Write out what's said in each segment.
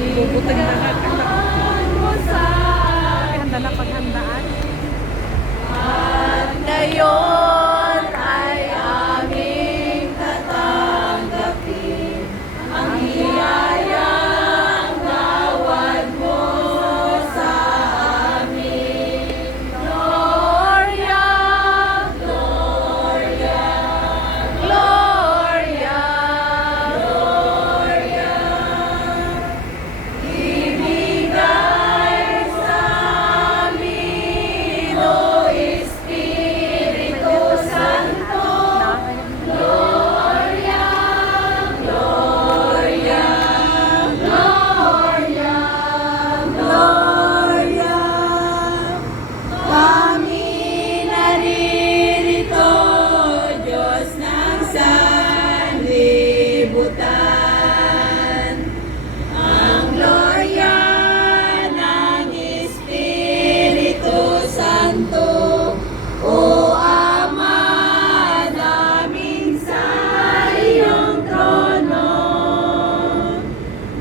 Bubutang na natin. Handa na paghandaan. At ngayon ay aming tatanggapin ang hiyayang gawad mo sa amin. Gloria, Gloria, Gloria, Gloria. Ibigay sa amin, O Espiritu Santo. Gloria, Gloria, Gloria, Gloria. Kami naririto, Diyos ng sanlibutan. Ang gloria ng Espiritu Santo, O Ama namin sa iyong trono.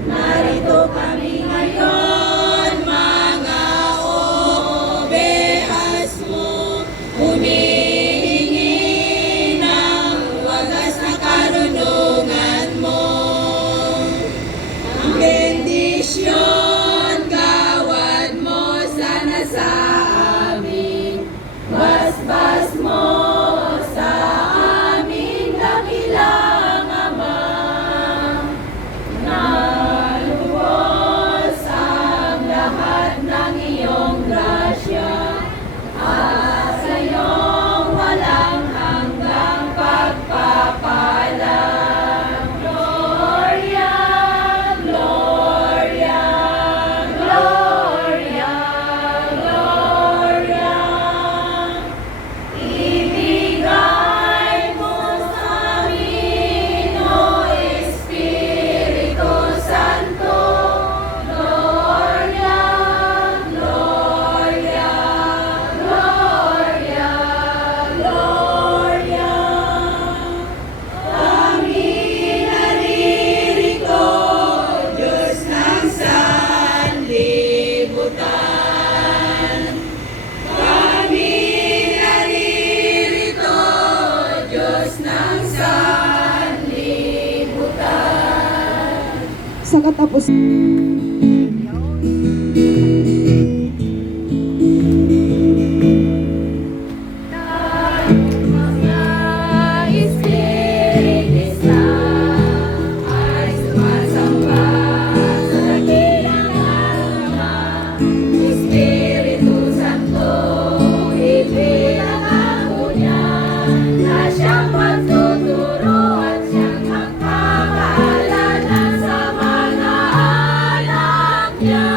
Narito kami ngayon, mga obehas mo, humihingi ng wagas na karunungan mo. Ang bendisyon, gawad mo sana sa amin. Basbas mo sa aming dakilang Ama. Nalubos ang lahat ng iyong grasya at sa iyong walang hanggang pagpapala. Gloria, Gloria, Gloria, Gloria. Ibigay mo sa amin, O Espiritu Santo. Gloria, Gloria, Gloria, Gloria. Kami naririto, Diyos ng sanlibutan. Kami naririto, Diyos ng sanlibutan. Sa katapos Mga Espiritista ay sumasamba sa dakilang Ama. Espiritu Santo, ipinangako niya na siyang magtuturo at siyang magpapaalala sa mga anak niya.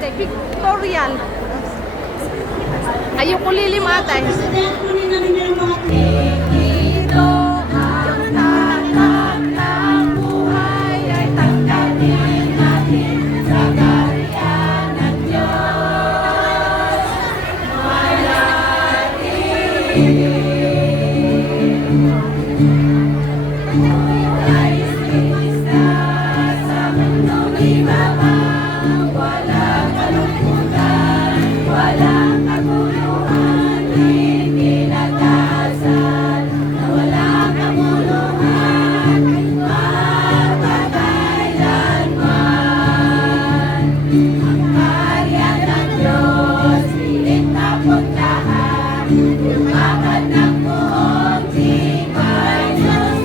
Pictorial. Ay, ukulele mo ate. Ito ang tatak ng buhay ay tanggalin natin sa kaharian ng Diyos. Ay isa sa mundong ibabaw, walang kalungkutan, walang kaguluhan, hindi nagdasal na walang kamuluhan, magpapailanman. Ang kaharian ng Diyos, pilit na puntahan, lumakad ng buong tibay ng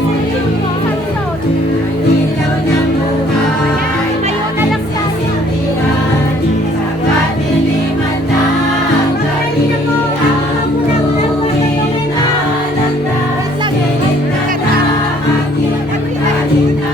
ilaw ng buhay, nagsisindihan sa kadiliman ng gabi. Ang tuwing na landas, pilit na tahagin, galing na